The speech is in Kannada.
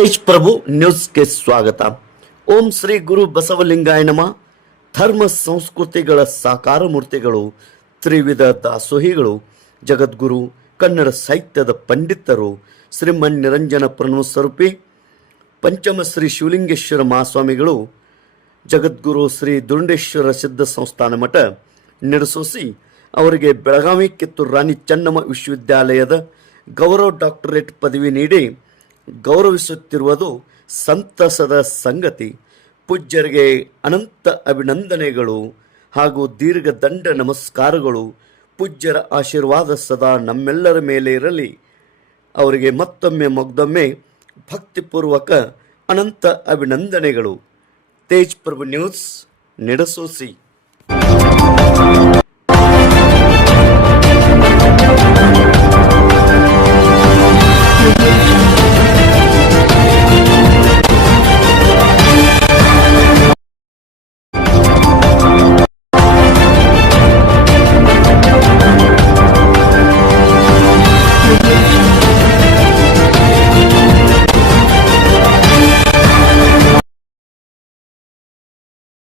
ತೇಜ್ ಪ್ರಭು ನ್ಯೂಸ್ಗೆ ಸ್ವಾಗತ. ಓಂ ಶ್ರೀ ಗುರು ಬಸವಲಿಂಗಾಯ ನಮ. ಧರ್ಮ ಸಂಸ್ಕೃತಿಗಳ ಸಾಕಾರ ಮೂರ್ತಿಗಳು, ತ್ರಿವಿಧ ದಾಸೋಹಿಗಳು, ಜಗದ್ಗುರು, ಕನ್ನಡ ಸಾಹಿತ್ಯದ ಪಂಡಿತರು, ಶ್ರೀಮನ್ ನಿರಂಜನ ಸ್ವರೂಪಿ, ಪಂಚಮ ಶ್ರೀ ಶಿವಲಿಂಗೇಶ್ವರ ಮಹಾಸ್ವಾಮಿಗಳು, ಜಗದ್ಗುರು ಶ್ರೀ ದುರುಂಡೇಶ್ವರ ಸಿದ್ಧ ಸಂಸ್ಥಾನ ಮಠ ನಿರಸೋಸಿ ಅವರಿಗೆ ಬೆಳಗಾವಿ ಕಿತ್ತೂರು ರಾಣಿ ಚೆನ್ನಮ್ಮ ವಿಶ್ವವಿದ್ಯಾಲಯದ ಗೌರವ ಡಾಕ್ಟರೇಟ್ ಪದವಿ ನೀಡಿ ಗೌರವಿಸುತ್ತಿರುವುದು ಸಂತಸದ ಸಂಗತಿ. ಪೂಜ್ಯರಿಗೆ ಅನಂತ ಅಭಿನಂದನೆಗಳು ಹಾಗೂ ದೀರ್ಘ ದಂಡ ನಮಸ್ಕಾರಗಳು. ಪೂಜ್ಯರ ಆಶೀರ್ವಾದ ಸದಾ ನಮ್ಮೆಲ್ಲರ ಮೇಲೆ ಇರಲಿ. ಅವರಿಗೆ ಮತ್ತೊಮ್ಮೆ ಮೊಗ್ದೊಮ್ಮೆ ಭಕ್ತಿಪೂರ್ವಕ ಅನಂತ ಅಭಿನಂದನೆಗಳು. ತೇಜ್ ಪ್ರಭು ನ್ಯೂಸ್, ನಿಡಸೋಸಿ.